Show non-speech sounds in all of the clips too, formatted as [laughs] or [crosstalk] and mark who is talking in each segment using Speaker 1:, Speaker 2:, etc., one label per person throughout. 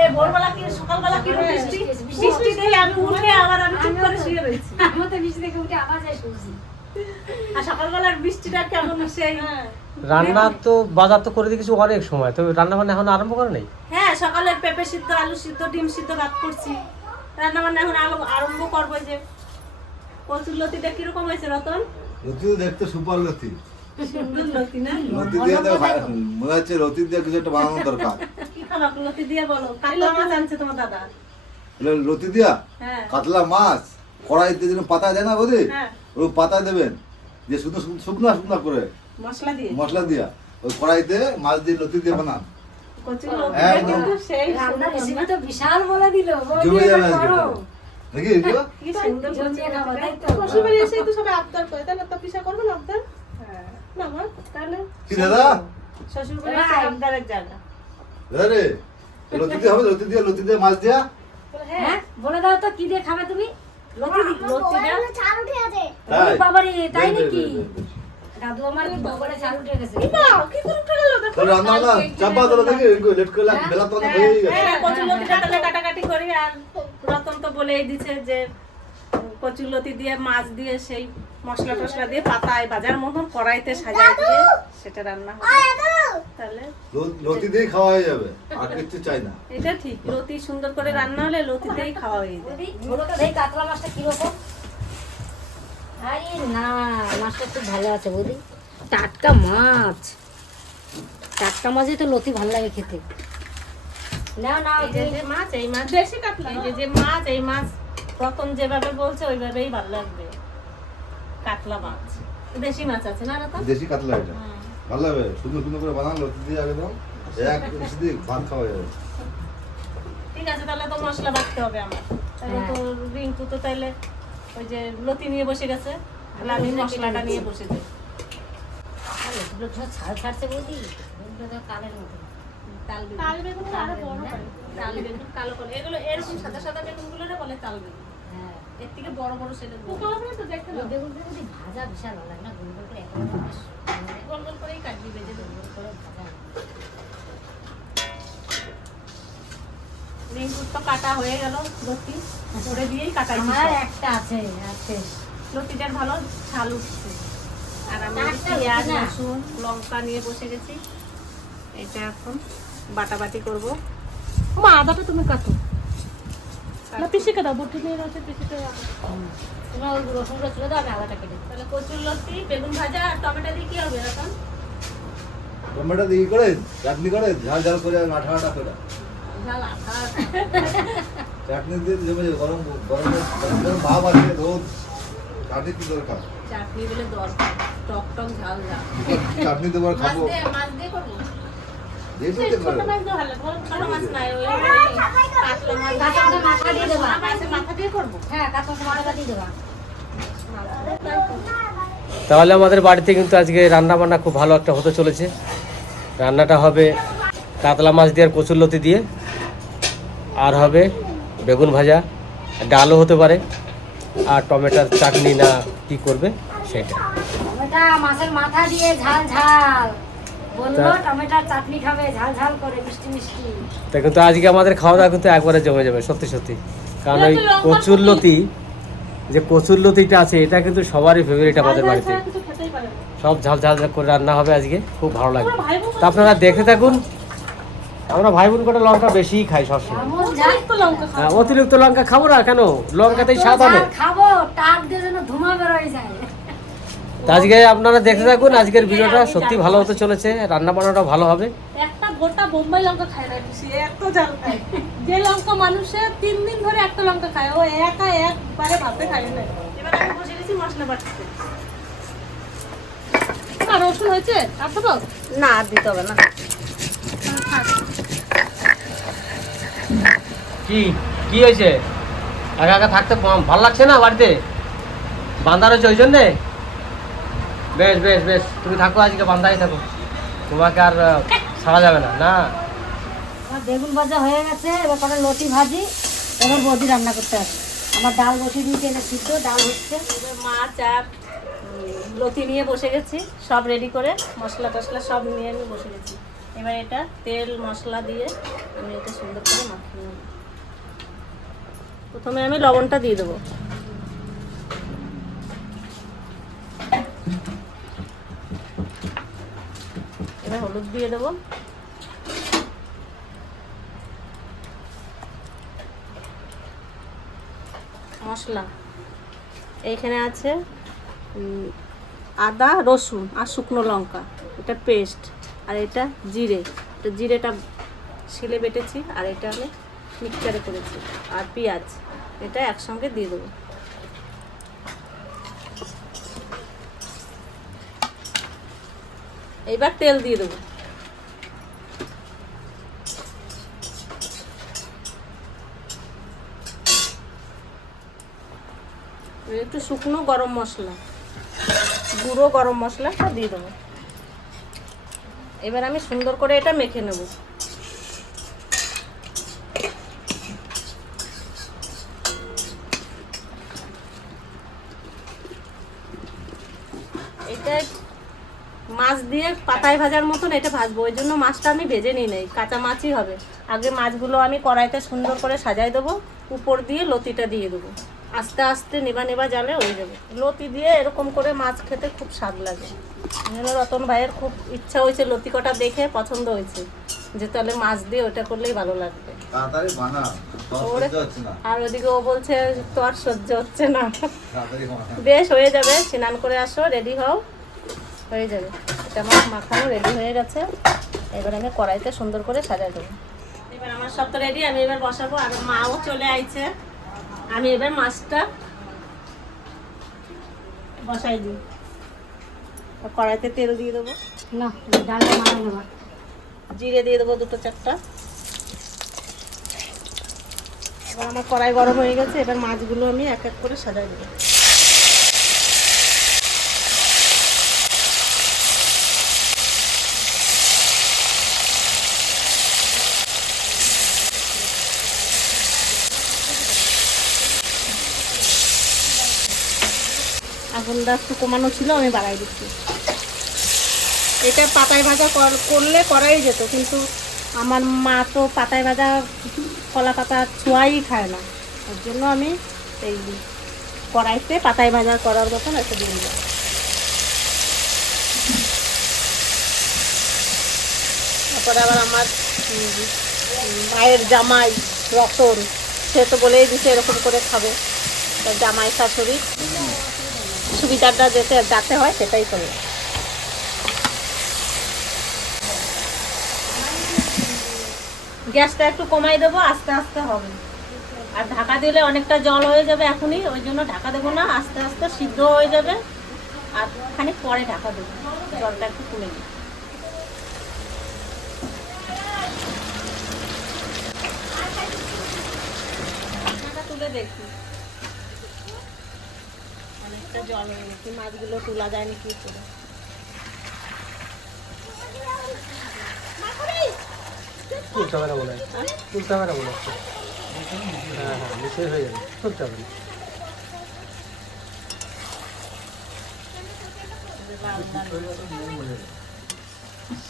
Speaker 1: এই ভোরবেলা কি সকালবেলা কি বৃষ্টি বৃষ্টি দেখে আমি উঠে আবার আমি চুপ করে শুয়ে রয়েছি।
Speaker 2: আমিও তো বৃষ্টি দেখে উঠে আবার যাই শুনছি।
Speaker 1: আর সকালবেলার বৃষ্টিটা কেমন সেই
Speaker 3: রান্না তো বাজার তো করে দিয়েছি অনেক সময় তো রান্না বান্না এখন আরম্ভ করে নেই?
Speaker 1: হ্যাঁ সকালে পেঁপে সিদ্ধ আলু সিদ্ধ ডিম সিদ্ধ ভাত করছি। রান্না বান্না এখন আলো আরম্ভ করব যে। কচুর লতিটা কীরকম হয়েছে রতন?
Speaker 4: লতি দেখতে সুপার লতি।
Speaker 1: সুন্দর লতি না?
Speaker 4: লতি দিয়ে মনে হচ্ছে লতি দিয়ে কিছু একটা বানানো দরকার। [laughs]
Speaker 1: খাবা লতি দিয়ে বলো। কাতলা মাছ আনছে তোমার দাদা।
Speaker 4: লতি দিয়া?
Speaker 1: হ্যাঁ।
Speaker 4: কাতলা মাছ? কড়াইতে যেন পাতায় দেয় না বুঝলি
Speaker 1: হ্যাঁ।
Speaker 4: ওই পাতায় দেবেন। যে শুকনো শুকনো- করে।
Speaker 1: মশলা দিয়ে।
Speaker 4: মশলা দিয়া। ওই কড়াইতে মাছ দিয়ে লতি দিয়ে বানান। হ্যাঁ,
Speaker 2: বিশাল বলে দিল।
Speaker 4: নাকি
Speaker 5: শ্বশুর বাড়ি এসেই তো? সবাই আবদার করে তাই তো পিসা করবে না আবদার?
Speaker 1: হ্যাঁ।
Speaker 5: না মা
Speaker 1: তাহলে
Speaker 4: কি দাদা?
Speaker 1: শ্বশুর বাড়ি আবদারের জায়গা।
Speaker 4: দাদা রে লতি দিয়ে হবে লতি দিয়ে লতি দিয়ে মাছ দিয়া।
Speaker 2: হ্যাঁ বলে দাও তো কি দিয়ে খাবে তুমি? লতি
Speaker 1: লতিটা
Speaker 4: তাই?
Speaker 2: বাবারে তাই নাকি। দাদু আমার বাবারে চাল উঠে গেছে।
Speaker 5: বাহ, কি করে উঠে গেল
Speaker 4: তাহলে রান্না বান্না চাপা দিলো দেখি লেট করলে বেলা তো হয়ে গেছে।
Speaker 1: হ্যাঁ, কাটাকাটি করি আর রতন তো বলেই দিছে যে কচুর লতি দিয়ে মাছ দিয়ে সেই মশলা টসলা দিয়ে পাতায় বাজার মতন কড়াইতে সাজাই দিয়ে সেটা রান্না হবে। তাহলে
Speaker 4: লতি দিয়ে খাওয়া হয়ে যাবে। আর কিছু চাই না।
Speaker 1: এটা ঠিক। লতি সুন্দর করে রান্না হলে লতিতেই খাওয়া হয়ে
Speaker 2: তো এই কাতলা মাছটা কীরকম আরে না মাছটা খুব ভালো আছে বৌদি। টাটকা মাছ। টাটকা মাছই তো লতি ভালো লাগে খেতে। না না
Speaker 1: এই যে মাছ এই মাছ।
Speaker 5: দেশি কাতলা?
Speaker 1: এই যে যে মাছ এই মাছ রতন যেভাবে বলছে ওইভাবেই ভালো লাগবে। কাতলা মাছ। দেশি মাছ আছে না
Speaker 4: দেশি কাতলা এটা। ভালো লাগবে সুন্দর সুন্দর করে বানান লতি দিয়ে দাও এক দিয়ে ভাত খাওয়া যাবে।
Speaker 1: ঠিক আছে তাহলে তো মশলা বাটতে হবে আমার। তাহলে তো রিঙ্কু তো তাইলে ওই যে লতি নিয়ে বসে গেছে তাহলে আমি মশলাটা নিয়ে বসে যাই।
Speaker 2: এগুলো তো ছাল ছাড়ছে বৌদি। এগুলো তো কালের মতো।
Speaker 1: তাল বেগুন।
Speaker 5: তাল বেগুন আরও বড়
Speaker 1: তাল বেগুন কালো করে এগুলো এরকম সাদা সাদা বেগুনগুলো বলে তাল বেগুন।
Speaker 2: হ্যাঁ।
Speaker 1: এর থেকে বড় বড় সেটা
Speaker 5: তো দেখতে
Speaker 2: ওই
Speaker 5: না
Speaker 2: ভাজা বিশাল ভালো লাগে না? গোল গোল করে [laughs]
Speaker 1: কাটবি বেজে দেবো
Speaker 2: করে ভাজা
Speaker 1: রিঙ্কুর তো কাটা হয়ে গেল লতি। করে দিয়েই কাটাই
Speaker 2: আমার একটা আছে আছে
Speaker 1: লতিটার ভালো ছাল উঠছে। আর আমি পেঁয়াজ রসুন লঙ্কা নিয়ে বসে গেছি। এটা এখন বাটাবাটি করব।
Speaker 5: মা আদাটা তুমি কাটো। না পিসিকে দাও বটি নিয়ে রয়েছে পিসিকে
Speaker 2: তোমরা ওই দাও আমি আলাদা কেটে
Speaker 1: তাহলে কচুর লতি বেগুন ভাজা আর টমেটো দিয়ে কি হবে এখন
Speaker 4: টমেটো দিয়ে করে চাটনি করে ঝাল ঝাল করে আঠা আঠা করে। চাটনি দিয়ে দেবে গরম গরম গরম ভাব আছে রোদ। চাটনি কি দরকার
Speaker 1: চাটনি বলে দরকার টক টক ঝাল ঝাল।
Speaker 4: চাটনি দেবার খাব।
Speaker 1: মাছ দিয়ে করব?
Speaker 4: দিয়ে দিতে
Speaker 5: ছোট মাছ দিয়ে ভালো লাগে
Speaker 1: মাছ নাই ওই কাতলা মাছ
Speaker 2: দিয়ে দেবা।
Speaker 1: মাছের দিয়ে করব?
Speaker 2: হ্যাঁ কাঁচা টমাটোটা দিয়ে দেবা।
Speaker 3: তাহলে আমাদের বাড়িতে কিন্তু আজকে রান্না বান্না খুব ভালো একটা হতে চলেছে। রান্নাটা হবে কাতলা মাছ দিয়ে আর কচুরলতি দিয়ে। আর হবে বেগুন ভাজা ডালও হতে পারে আর টমেটোর চাটনি না কি করবে সেটা।
Speaker 2: মাছের মাথা দিয়ে ঝাল ঝাল।
Speaker 3: তা-
Speaker 2: চাটনি খাবে ঝাল ঝাল করে মিষ্টি মিষ্টি।
Speaker 3: তা কিন্তু আজকে আমাদের খাওয়া দাওয়া কিন্তু একবারে জমে যাবে সত্যি সত্যি। কারণ ওই কচুরলতি যে কচুরলতিটা আছে এটা কিন্তু সবারই ফেভারিট আমাদের বাড়িতে। সব ঝাল ঝাল করে রান্না হবে আজকে খুব ভালো লাগবে। তা আপনারা দেখে থাকুন আমরা ভাই বোন করে লঙ্কা বেশিই খাই সবসময়। হ্যাঁ, অতিরিক্ত লঙ্কা খাব না কেন? লঙ্কাতেই স্বাদ হবে। আজকে আপনারা দেখতে থাকুন আজকের ভিডিওটা সত্যি ভালো হতে চলেছে রান্না বান্নাটা ভালো হবে।
Speaker 5: একটা গোটা বোম্বাই লঙ্কা খায় না এত জাল খায়। যে লঙ্কা মানুষে তিন দিন ধরে একটা লঙ্কা খায় ও একা একবারে ভাতে খায় না।
Speaker 1: এবার আমি বসে গেছি মশলা বাটতে।
Speaker 5: আর রসুন হয়েছে? আর দেবো
Speaker 1: না আর দিতে হবে না।
Speaker 3: কি কি হয়েছে? একা একা থাকতে ভালো লাগছে না বাড়িতে? বান্ধা রয়েছে ওই জন্যে? বেশ বেশ বেশ। তুমি থাকো আজকে বান্ধাই থাকো। তোমাকে আর ছাড়া যাবে না না?
Speaker 2: বেগুন ভাজা হয়ে গেছে এবার কটা লতি ভাজি এবার বদি রান্না করতে হবে আমার ডাল বসিয়ে দিয়েছে এটা সিদ্ধ ডাল হচ্ছে।
Speaker 1: মাছ আর লতি নিয়ে বসে গেছি, সব রেডি করে মশলা টশলা সব নিয়ে আমি বসে গেছি। এবার এটা তেল, মশলা দিয়ে আমি এটা সুন্দর করে মাখিয়ে নেব। প্রথমে আমি লবণটা দিয়ে দেবো। এবার হলুদ দিয়ে দেবো। মশলা। এইখানে আছে আদা, রসুন আর শুকনো লঙ্কা। এটা পেস্ট আর এটা জিরে। এটা জিরেটা শিলে বেটেছি, আর এটা আমি মিক্সচারে করেছি। আর পেঁয়াজ, এটা একসঙ্গে দিয়ে দেবো। এইবার তেল দিয়ে দেবো। একটু শুকনো গরম মশলা। গুঁড়ো গরম মশলাটা দিয়ে দেবো। এবার আমি সুন্দর করে এটা মেখে নেব। এটা মাছ দিয়ে পাতায় ভাজার মতন এটা ভাজবো, ওই জন্য মাছটা আমি ভেজে নিই নাই, কাঁচা মাছই হবে। আগে মাছগুলো আমি কড়াইতে সুন্দর করে সাজাই দেবো, উপর দিয়ে লতিটা দিয়ে দেবো। আস্তে আস্তে নেবা নেবা জালে হয়ে যাবে। লতি দিয়ে এরকম করে মাছ খেতে খুব স্বাদ লাগে। জন্য রতন ভাইয়ের খুব ইচ্ছা হয়েছে লতি কটা দেখে পছন্দ হয়েছে। যে তাহলে মাছ দিয়ে ওটা করলেই ভালো লাগবে। আর ওদিকে ও বলছে তো আর সহ্য হচ্ছে না। বেশ হয়ে যাবে। স্নান করে আসো রেডি হও। হয়ে যাবে। এটা আমার মাখানো রেডি হয়ে গেছে। এবার আমি কড়াইতে সুন্দর করে সাজা দেবো। এবার আমার সব তো রেডি আমি এবার বসাবো। আর মাও চলে আইছে। আমি এবার মাছটা বসাই দিই। কড়াইতে তেল দিয়ে দেবো।
Speaker 2: না ডালটা মারা নেবা
Speaker 1: জিরে দিয়ে দেবো দুটো চারটা। এবার আমার কড়াই গরম হয়ে গেছে এবার মাছগুলো আমি এক এক করে সাজাই দেবো। আগুনটা একটু কমানো ছিল, আমি বাড়াই দিচ্ছি। এটা পাতায় ভাজা কর- করলে করাই যেত, কিন্তু আমার মা তো পাতায় ভাজা কলা পাতা ছোঁয়াই খায় না। ওর জন্য আমি এই কড়াইতে পাতায় ভাজা করার মতন একটা দিলাম। তারপরে আবার আমার মায়ের জামাই রতন, সে তো বলেই দিছে এরকম করে খাবে। জামাই, শাশুড়ি। সুবিধাটা যেতে যাতে হয় সেটাই করবে। গ্যাসটা একটু কমাই দেবো, আস্তে আস্তে হবে। আর ঢাকা দিলে অনেকটা জল হয়ে যাবে এখনই, ওই জন্য ঢাকা দেবো না, আস্তে আস্তে সিদ্ধ হয়ে যাবে। আর খানিক পরে ঢাকা দেবো, জলটা একটু কমে ঢাকা তুলে দেখি। অনেকটা জল হয়ে গেছে মাছগুলো তোলা যায়নি কি করে?
Speaker 3: তুলতে হবে না তুলতে হবে না মনে হচ্ছে হ্যাঁ হ্যাঁ নিচে হয়ে যাবে। তুলতে হবে না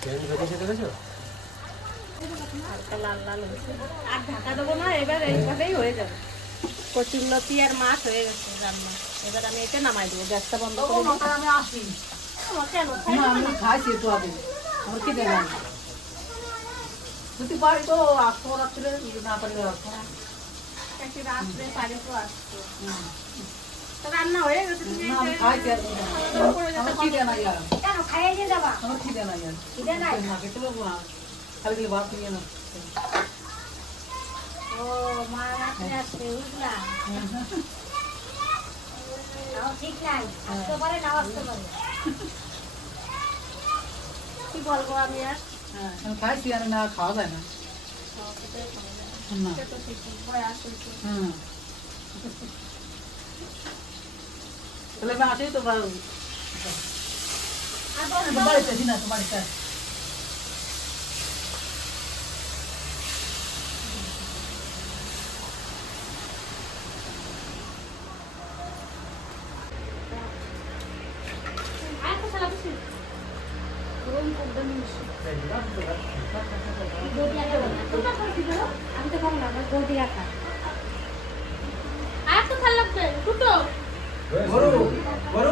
Speaker 3: সেন্ট ভেজেছে
Speaker 1: লাল লাল হয়েছে। আর ঢাকা দেবো না এবার এইভাবেই হয়ে যাবে। কচুরলতি আর মাছ হয়ে গেছে রান্না। এবার আমি এটা নামাই দেবো গ্যাসটা বন্ধ করে দিই।
Speaker 5: আমি আসি।
Speaker 1: কেন
Speaker 5: আমি খাইছি তো আগে। আমার খিদে নাই। যদি পারি তো আসতে রাত্রে না পারি আসতে
Speaker 1: একটু রাত্রে পারে তো আসতো রান্না হয়ে গেছে তুমি
Speaker 5: আমার খিদে নাই আর।
Speaker 2: কেন খাইয়ে যাবা?
Speaker 5: আমার খিদে নাই আর।
Speaker 2: খিদে নাই?
Speaker 5: নিয়ে না
Speaker 1: কি বলব আমি আর
Speaker 5: খাইছি আর না খাওয়া যায় না তাহলে আমি আসি তো ভালো বাড়িতে আছি না তো বাড়িতে
Speaker 1: আর তো সারা বসে। গরম
Speaker 2: গৌটি একা বানা। আমি তো খাব না আমার গৌটি
Speaker 5: আর তো ভালো লাগবে দুটো
Speaker 3: বড় বড়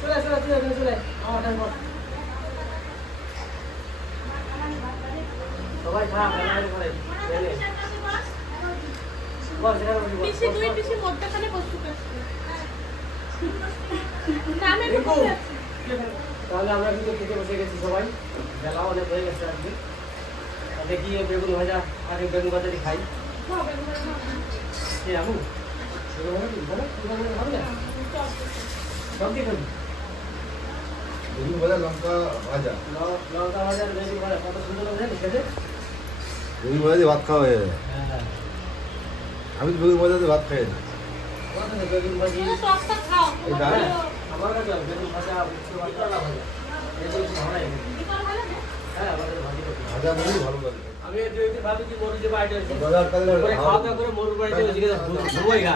Speaker 3: চলে চলে চলে চলে চলে আমার টাইম বল সবাই খা খাই করে বল সেখানে বসে।
Speaker 5: পিসি দুই পিসি মধ্যখানে বস্তু করছে না আমি একটু বসে আছি।
Speaker 3: তাহলে আমরা কিন্তু খেতে বসে গেছি সবাই। বেলা অনেক হয়ে গেছে আজকে তাহলে কি বেগুন ভাজা আগে বেগুন ভাজা খাই। কে আমু না? সব দিয়ে খাবি
Speaker 4: বেগুন ভাজা লঙ্কা ভাজা।
Speaker 3: ল- লঙ্কা ভাজা আর বেগুন ভাজা কত সুন্দর লাগে জানিস খেতে?
Speaker 4: বেগুন ভাজা দিয়ে ভাত খাওয়া হয়ে আমি তো বেগুন ভাজা ভাত খাই না।
Speaker 3: বেগুন ভাজি
Speaker 5: খাও
Speaker 4: ডাল?
Speaker 3: হ্যাঁ হয়। আমি এই ভাবি কি মরু যে বাড়িতে খাওয়া দাওয়া করে মরু বাড়িতে ওই জায়গায় ঘুমোই গা।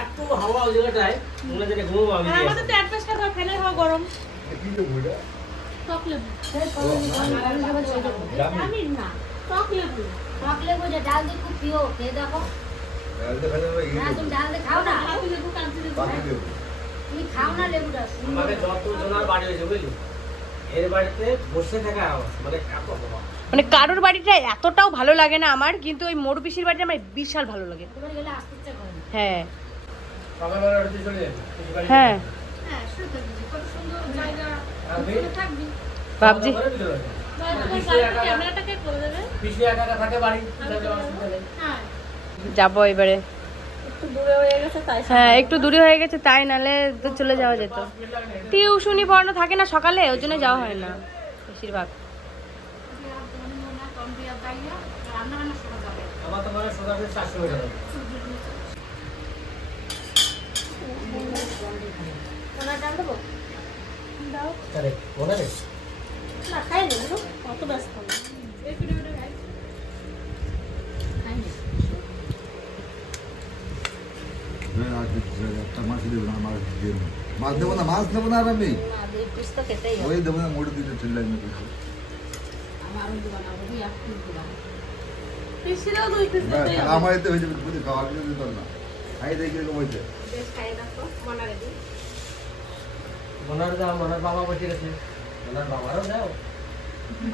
Speaker 3: এত হাওয়া ওই জায়গাটায় মনে যেটা ঘুমবো আমি
Speaker 5: আমাদের তো অ্যাডভাইস খাওয়া ফেলে হওয়া গরম।
Speaker 4: কি যে বইটা
Speaker 5: টক লেবু।
Speaker 4: জানি
Speaker 5: না টক লেবু।
Speaker 2: টক লেবু যে ডাল দিয়ে খুব প্রিয় খেয়ে দেখো।
Speaker 4: ডালটা খাই না
Speaker 2: না তুমি ডাল দিয়ে খাও না?
Speaker 5: কাঁচি লেবু কাঁচি লেবু।
Speaker 2: তুমি খাও না লেবুটা সুন্দর
Speaker 3: যত জনার বাড়ি হয়েছে বুঝলি? এর বাড়িতে বসে থাকা আওয়াজ মানে এত
Speaker 6: মানে কারোর বাড়িটা এতটাও ভালো লাগে না আমার কিন্তু ওই মোড় পিসির বাড়িটা আমার বিশাল ভালো লাগে। হ্যাঁ। হ্যাঁ।
Speaker 5: হ্যাঁ
Speaker 6: ভাবছি।
Speaker 3: যাবে।
Speaker 5: হ্যাঁ।
Speaker 6: যাব এবারে।
Speaker 1: হয়ে গেছে তাই
Speaker 6: হ্যাঁ একটু দূরে হয়ে গেছে তাই নালে তো চলে যাওয়া যেত। টিউশনি পড়ানো থাকে না সকালে ওই জন্য যাওয়া হয় না বেশিরভাগ।
Speaker 5: না খাই নেব অত ব্যস্ত না
Speaker 4: চাই না। একটা মাছ দেবো না মাছ দেবো। মাছ দেবো না মাছ দেবো না আর আমি
Speaker 2: না
Speaker 4: ওই দেবো না মোটে দিলে চলে কিছু
Speaker 2: আমার না
Speaker 5: দিতে
Speaker 4: এতে হয়ে যাবে বুঝি খাওয়া কিছু দিতাম না খাই দেখি কীরকম হয়েছে
Speaker 5: মনে
Speaker 3: মনার দাও মনার বাবা বসে গেছে মনার বাবারও দাও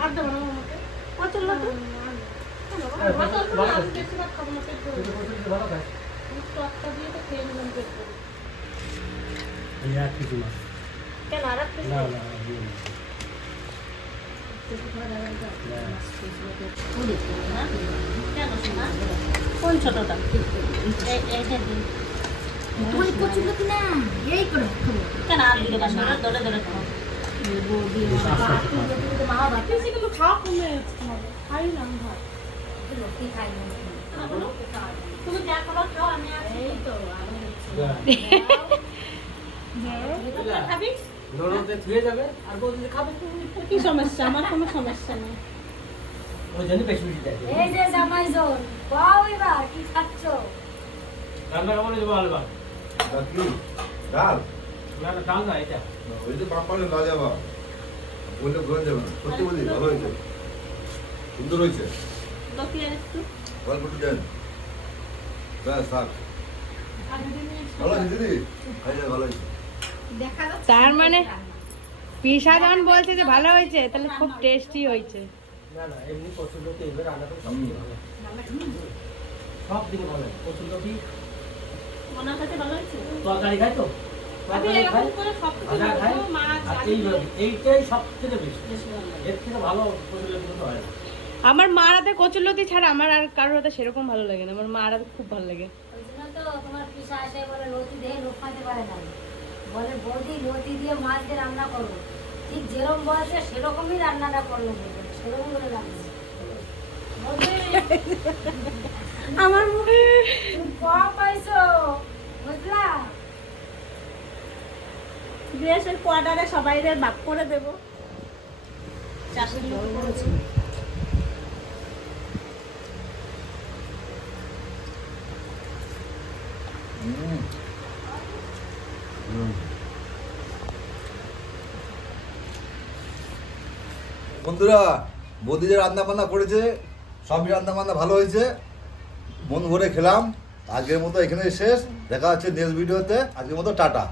Speaker 5: আর দেবো না আমাকে
Speaker 1: প্রচুর লোক
Speaker 3: ভালো
Speaker 5: না,
Speaker 3: কিছু খায়
Speaker 5: টকটা দিয়ে তো খেয়ে পেট ভরে।
Speaker 3: এই কিছু না
Speaker 1: কেন আর এক piece
Speaker 3: না না।
Speaker 5: কেন
Speaker 1: ছোটটা
Speaker 2: কচু না এই করে খাব
Speaker 1: কেন আর দিকে বাসা ধরে
Speaker 5: খাওয়া কমে খাই না ভাত।
Speaker 2: খাই না
Speaker 5: তুমি যা খাবার খাও আমি আছি।
Speaker 2: এই তো আমি
Speaker 5: খাবি?
Speaker 3: ননদে ধুয়ে যাবে আর খাবে।
Speaker 5: কি সমস্যা? আমার কোনো সমস্যা নেই।
Speaker 3: ওই জন্য বেশি বেশি দেয়
Speaker 2: এই যে জামাই জোন পাও এবার কি খাচ্ছ?
Speaker 3: রান্না কেমন হয়েছে ভালো বা
Speaker 4: কি? ডাল?
Speaker 3: না না ডাল না এটা।
Speaker 4: ওই যে পাপালে না যাবা না। সত্যি বলি ভালো হয়েছে। সুন্দর হয়েছে।
Speaker 5: লতি আর একটু।
Speaker 4: গল্প দেন।
Speaker 6: তার মানে পিসা যখন বলছে যে ভালো হয়েছে তাহলে খুব টেস্টি হয়েছে।
Speaker 3: না না এমনি এবার রান্না সব ভালো। সব দিকে ভালো।
Speaker 5: ওনার কাছে ভালো?
Speaker 3: তরকারি তো? এইটাই সব থেকে বেশি। এর থেকে ভালো প্রচুর হয় না।
Speaker 6: আমার মার হাতে কচুরলতি ছাড়া আমার আর কারোর হাতে সেরকম ভালো লাগে না। আমার মার হাতে খুব ভালো লাগে।
Speaker 2: বলে লতি দিয়ে লোক খাইতে পারে না। বলে বৌদি লতি দিয়ে মাছ দিয়ে রান্না ঠিক যেরকম বয়সে সেরকমই রান্নাটা করল সেরকম করে
Speaker 1: আমার মুখে
Speaker 2: পাইছো? বুঝলা?
Speaker 1: বেশ ওই কোয়ার্টারে সবাই ভাগ করে দেবো। চাষের লোক করেছে
Speaker 4: বন্ধুরা, বৌদি যে রান্না বান্না করেছে, সবই রান্নাবান্না ভালো হয়েছে। মন ভরে খেলাম। আজকের মতো এখানে শেষ। দেখা হচ্ছে নেক্সট ভিডিওতে আজকের মতো টাটা।